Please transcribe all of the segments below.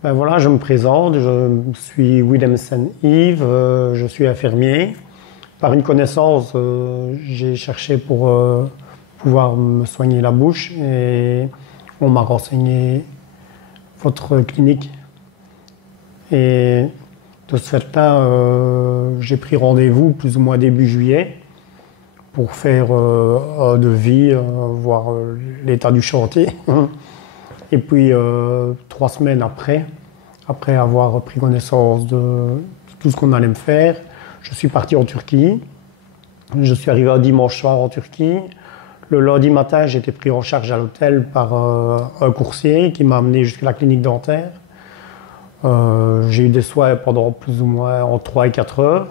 Ben voilà, je me présente, je suis Willemsen Yves, je suis infirmier. Par une connaissance, j'ai cherché pour pouvoir me soigner la bouche et on m'a renseigné votre clinique. Et de ce fait-là, j'ai pris rendez-vous plus ou moins début juillet pour faire un devis, voir l'état du chantier. Et puis 3 semaines après avoir pris connaissance de tout ce qu'on allait me faire, je suis parti en Turquie. Je suis arrivé un dimanche soir en Turquie. Le lundi matin, j'ai été pris en charge à l'hôtel par un coursier qui m'a amené jusqu'à la clinique dentaire. J'ai eu des soins pendant plus ou moins entre 3 et 4 heures.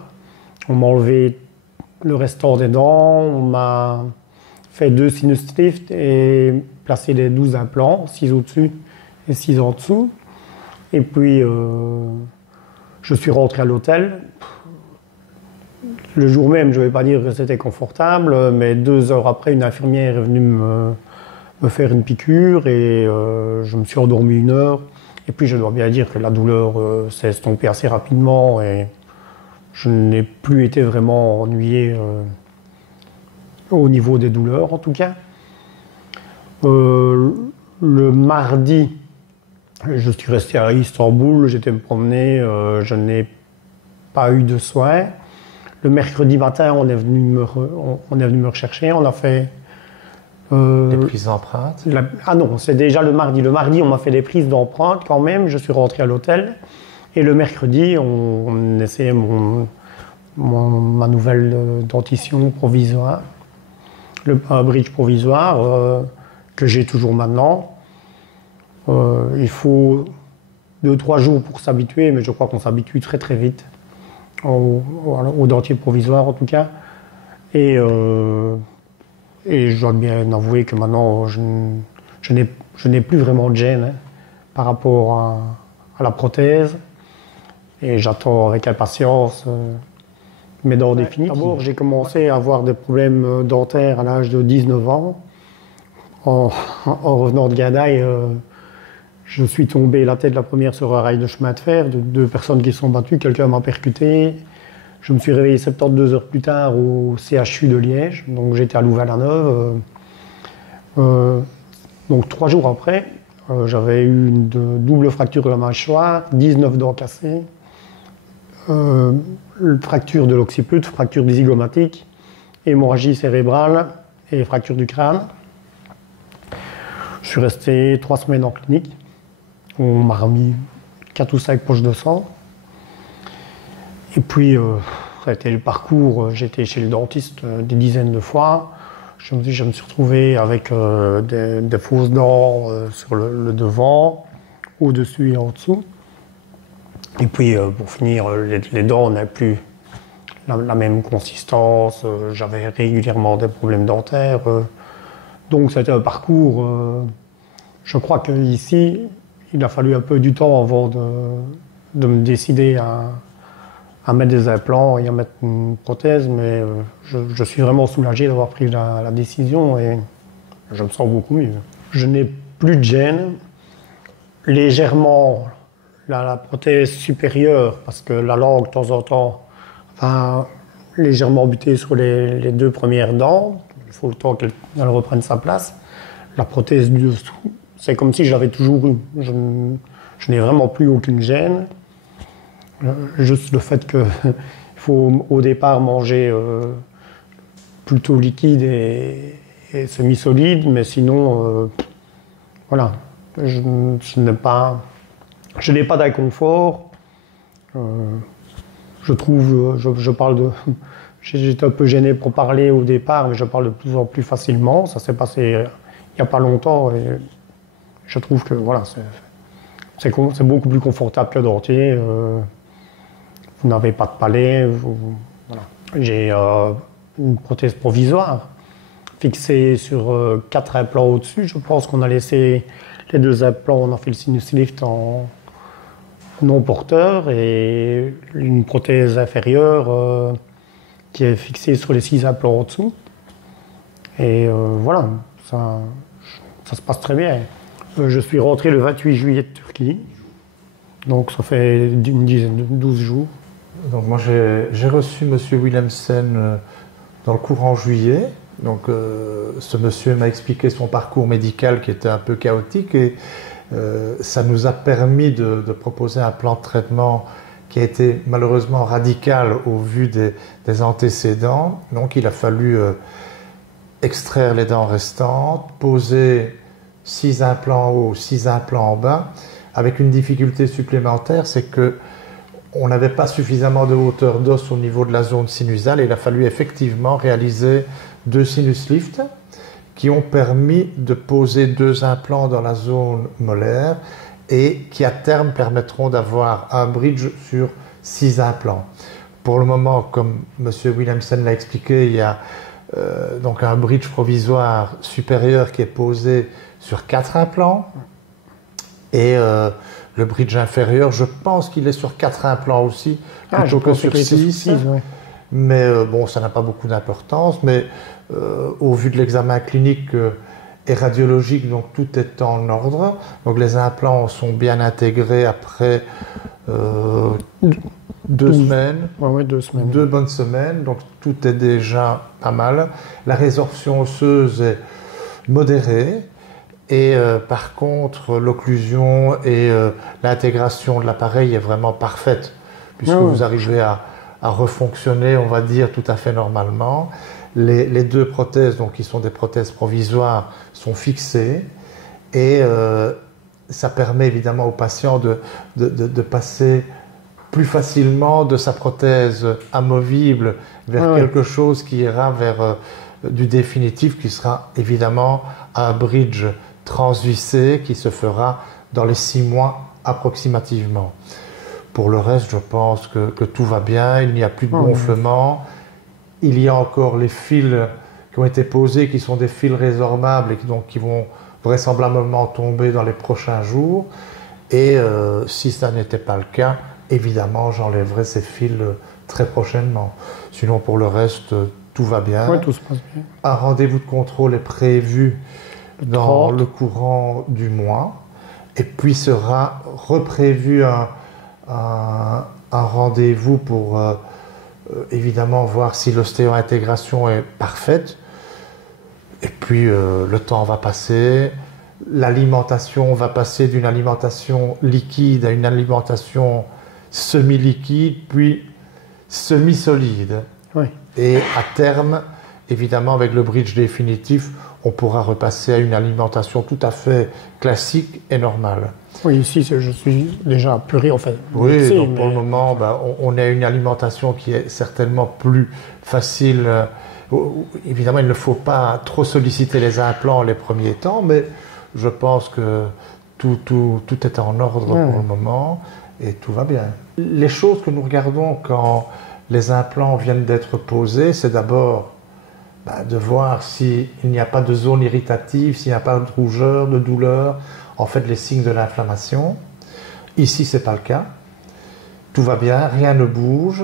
On m'a enlevé le restant des dents, on m'a fait 2 sinus lifts et placé les 12 implants, 6 au-dessus et 6 en dessous. Et puis, je suis rentré à l'hôtel. Le jour même, je ne vais pas dire que c'était confortable, mais 2 heures après, une infirmière est venue me faire une piqûre et je me suis endormi 1 heure. Et puis, je dois bien dire que la douleur s'est estompée assez rapidement et je n'ai plus été vraiment ennuyé au niveau des douleurs, en tout cas. Le mardi, je suis resté à Istanbul, j'étais me promener, je n'ai pas eu de soins. Le mercredi matin, on est venu me rechercher, on a fait... Les prises d'empreintes? Ah non, c'est déjà le mardi. Le mardi, on m'a fait des prises d'empreintes quand même, je suis rentré à l'hôtel. Et le mercredi, on essayait ma nouvelle dentition provisoire, un bridge provisoire que j'ai toujours maintenant. Il faut 2-3 jours pour s'habituer, mais je crois qu'on s'habitue très très vite au dentier provisoire en tout cas. Et je dois bien avouer que maintenant je n'ai plus vraiment de gêne par rapport à la prothèse. Et j'attends avec impatience mes dents définitives. D'abord, j'ai commencé à avoir des problèmes dentaires à l'âge de 19 ans. En revenant de Gadaï, je suis tombé la tête la première sur un rail de chemin de fer, de 2 personnes qui se sont battues, quelqu'un m'a percuté. Je me suis réveillé 72 heures plus tard au CHU de Liège, donc j'étais à Louvain-la-Neuve. Donc 3 jours après, j'avais eu une double fracture de la mâchoire, 19 dents cassées, fracture de l'occiput, fracture des zygomatiques, hémorragie cérébrale et fracture du crâne. Je suis resté 3 semaines en clinique. On m'a remis 4 ou 5 poches de sang. Et puis, ça a été le parcours. J'étais chez le dentiste des dizaines de fois. Je me suis retrouvé avec des fausses dents sur le devant, au-dessus et en dessous. Et puis, pour finir, les dents n'avaient plus la même consistance. J'avais régulièrement des problèmes dentaires. Donc, c'était un parcours. Je crois qu'ici, il a fallu un peu du temps avant de me décider à mettre des implants et à mettre une prothèse, mais je suis vraiment soulagé d'avoir pris la décision et je me sens beaucoup mieux. Je n'ai plus de gêne. Légèrement, la prothèse supérieure, parce que la langue, de temps en temps, va légèrement buter sur les 2 premières dents. Il faut le temps qu'elle reprenne sa place. La prothèse du dessous, c'est comme si je l'avais toujours eu. Je n'ai vraiment plus aucune gêne. Juste le fait qu'il faut au départ manger plutôt liquide et semi-solide, mais sinon, voilà, je n'ai pas d'inconfort. Je trouve, j'étais un peu gêné pour parler au départ, mais je parle de plus en plus facilement. Ça s'est passé il n'y a pas longtemps et je trouve que voilà, c'est beaucoup plus confortable que le dentier. Vous n'avez pas de palais. Voilà. J'ai une prothèse provisoire fixée sur 4 implants au-dessus. Je pense qu'on a laissé les 2 implants, on a fait le sinus lift en non porteur et une prothèse inférieure qui est fixée sur les 6 implants au-dessous. Et voilà, ça se passe très bien. Je suis rentré le 28 juillet de Turquie. Donc ça fait une dizaine, 12 jours. Donc moi j'ai reçu M. Willemsen dans le courant juillet. Donc ce monsieur m'a expliqué son parcours médical qui était un peu chaotique et ça nous a permis de proposer un plan de traitement qui a été malheureusement radical au vu des antécédents. Donc il a fallu extraire les dents restantes, poser 6 implants en haut, 6 implants en bas, avec une difficulté supplémentaire, c'est que on n'avait pas suffisamment de hauteur d'os au niveau de la zone sinusale et il a fallu effectivement réaliser 2 sinus lifts qui ont permis de poser 2 implants dans la zone molaire et qui à terme permettront d'avoir un bridge sur 6 implants. Pour le moment, comme M. Willemsen l'a expliqué, il y a donc un bridge provisoire supérieur qui est posé sur 4 implants et le bridge inférieur, je pense qu'il est sur 4 implants aussi, plutôt que sur 6. Ouais. Mais bon, ça n'a pas beaucoup d'importance, mais au vu de l'examen clinique et radiologique, donc tout est en ordre. Donc les implants sont bien intégrés après 2 semaines, ouais, 2 semaines, 2 bonnes semaines, donc tout est déjà pas mal. La résorption osseuse est modérée. Et par contre, l'occlusion et l'intégration de l'appareil est vraiment parfaite, puisque vous arrivez à refonctionner, on va dire, tout à fait normalement. Les 2 prothèses, donc qui sont des prothèses provisoires, sont fixées et ça permet évidemment au patient de passer plus facilement de sa prothèse amovible vers quelque chose qui ira vers du définitif, qui sera évidemment un bridge transvissé qui se fera dans les 6 mois approximativement. Pour le reste, je pense que tout va bien, il n'y a plus de gonflement. Il y a encore les fils qui ont été posés, qui sont des fils résorbables et qui vont vraisemblablement tomber dans les prochains jours. Et si ça n'était pas le cas, évidemment, j'enlèverai ces fils très prochainement. Sinon, pour le reste, tout va bien. Oui, tout se passe bien. Un rendez-vous de contrôle est prévu dans le courant du mois. Et puis sera reprévu un rendez-vous pour évidemment voir si l'ostéo-intégration est parfaite. Et puis le temps va passer. L'alimentation va passer d'une alimentation liquide à une alimentation semi-liquide, puis semi-solide. Oui. Et à terme, évidemment, avec le bridge définitif, on pourra repasser à une alimentation tout à fait classique et normale. Oui, ici, je suis déjà apuré, en fait. Oui, donc pour le moment, on a une alimentation qui est certainement plus facile. Évidemment, il ne faut pas trop solliciter les implants les premiers temps, mais je pense que tout est en ordre pour le moment et tout va bien. Les choses que nous regardons quand les implants viennent d'être posés, c'est d'abord de voir s'il n'y a pas de zone irritative, s'il n'y a pas de rougeur, de douleur, en fait les signes de l'inflammation. Ici, ce n'est pas le cas. Tout va bien, rien ne bouge.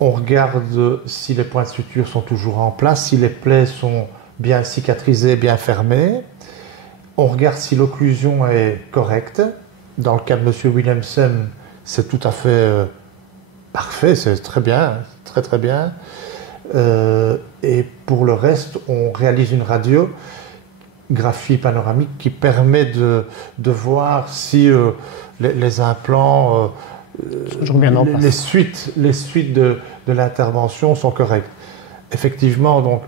On regarde si les points de suture sont toujours en place, si les plaies sont bien cicatrisées, bien fermées. On regarde si l'occlusion est correcte. Dans le cas de M. Willemsen, c'est tout à fait parfait, c'est très bien, très très bien. Et pour le reste, on réalise une radiographie panoramique qui permet de voir si les implants, les suites de l'intervention sont correctes. Effectivement, donc,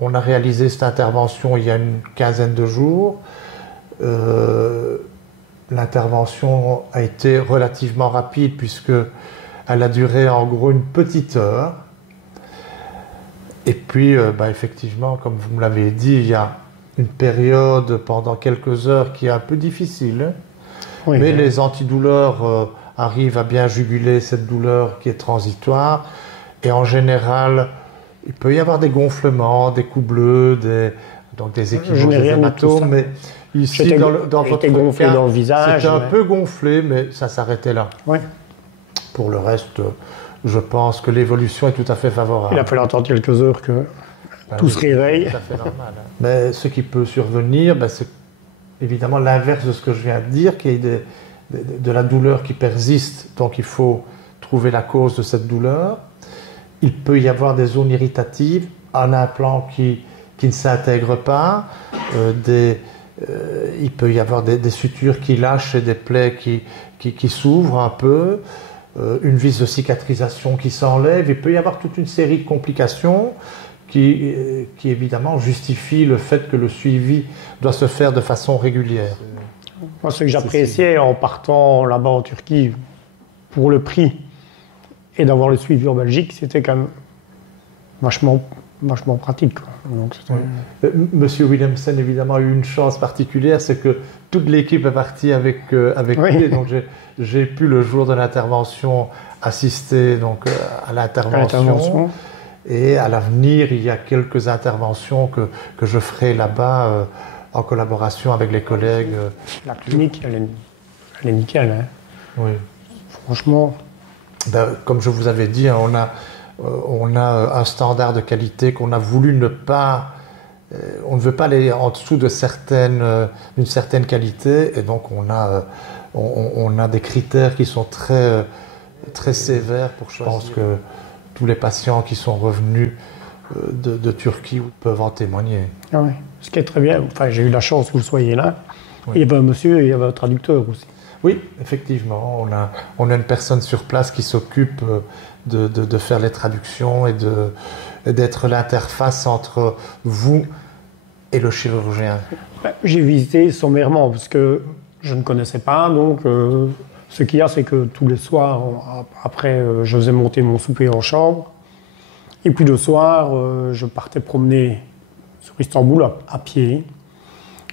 on a réalisé cette intervention il y a une quinzaine de jours. L'intervention a été relativement rapide puisqu'elle a duré en gros une petite heure. Et puis, effectivement, comme vous me l'avez dit, il y a une période pendant quelques heures qui est un peu difficile. Oui, mais les antidouleurs arrivent à bien juguler cette douleur qui est transitoire. Et en général, il peut y avoir des gonflements, des coups bleus, des équivoques, des hématomes. Mais ici, dans votre gonflé cas, dans le visage. C'était un peu gonflé, mais ça s'arrêtait là. Oui. Pour le reste, je pense que l'évolution est tout à fait favorable. Il a fallu attendre quelques heures que tout se réveille. C'est tout à fait normal. Mais ce qui peut survenir, c'est évidemment l'inverse de ce que je viens de dire, qu'il y ait de la douleur qui persiste, donc il faut trouver la cause de cette douleur. Il peut y avoir des zones irritatives, un implant qui ne s'intègre pas, il peut y avoir des sutures qui lâchent et des plaies qui s'ouvrent un peu, une vis de cicatrisation qui s'enlève. Il peut y avoir toute une série de complications qui évidemment justifient le fait que le suivi doit se faire de façon régulière. Moi, ce que j'appréciais en partant là-bas en Turquie pour le prix et d'avoir le suivi en Belgique, c'était quand même vachement pratique, quoi. Donc, Monsieur Willemsen, évidemment, a eu une chance particulière, c'est que toute l'équipe est partie avec lui. Donc, j'ai pu, le jour de l'intervention, assister donc, à l'intervention. Et à l'avenir, il y a quelques interventions que je ferai là-bas en collaboration avec les collègues. La clinique, elle est nickel. Hein. Oui. Franchement. Comme je vous avais dit, on a un standard de qualité qu'on a voulu ne pas... on ne veut pas aller en dessous d'une certaine qualité, et donc on a des critères qui sont très, très sévères pour choisir. Je pense que tous les patients qui sont revenus de Turquie peuvent en témoigner. Ah oui. Ce qui est très bien, enfin, j'ai eu la chance que vous soyez là. Oui. Il y avait un monsieur et il y avait un traducteur aussi. Oui, effectivement, on a une personne sur place qui s'occupe de faire les traductions et d'être l'interface entre vous et le chirurgien. J'ai visité sommairement parce que je ne connaissais pas, donc ce qu'il y a, c'est que tous les soirs, après, je faisais monter mon souper en chambre, et puis le soir, je partais promener sur Istanbul à pied.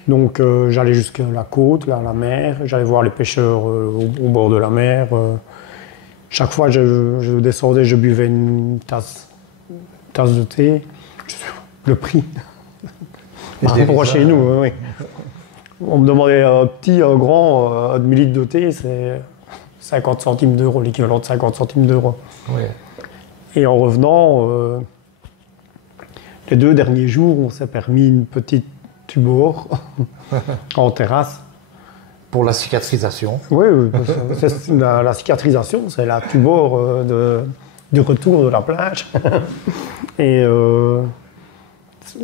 Donc j'allais jusqu'à la côte, là, à la mer, j'allais voir les pêcheurs au bord de la mer. Chaque fois je descendais, je buvais une tasse de thé. Le prix. Par rapport à chez nous, oui. On me demandait un petit, un grand, un demi-litre de thé, c'est 50 centimes d'euros, l'équivalent de 50 centimes d'euros. Oui. Et en revenant, les 2 derniers jours, on s'est permis une petite Tuborg en terrasse. Pour la cicatrisation. Oui, la cicatrisation, c'est la Tuborg du retour de la plage. Et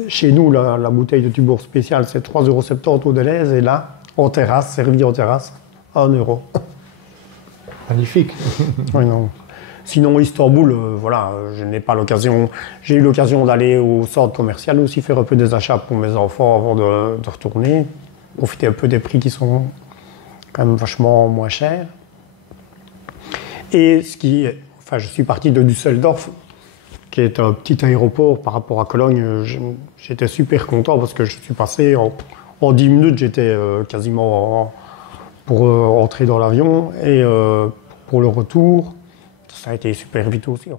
chez nous, la bouteille de Tuborg spéciale, c'est 3,70 € au Deleuze. Et là, en terrasse, servi en terrasse, 1 €. Magnifique. Oui, non. Sinon, Istanbul, voilà, je n'ai pas l'occasion. J'ai eu l'occasion d'aller au centre commercial aussi, faire un peu des achats pour mes enfants avant de retourner. Profiter un peu des prix qui sont quand même vachement moins chers. Et je suis parti de Düsseldorf, qui est un petit aéroport par rapport à Cologne. J'étais super content parce que je suis passé en 10 minutes, j'étais quasiment pour entrer dans l'avion. Et pour le retour, ça a été super vite aussi.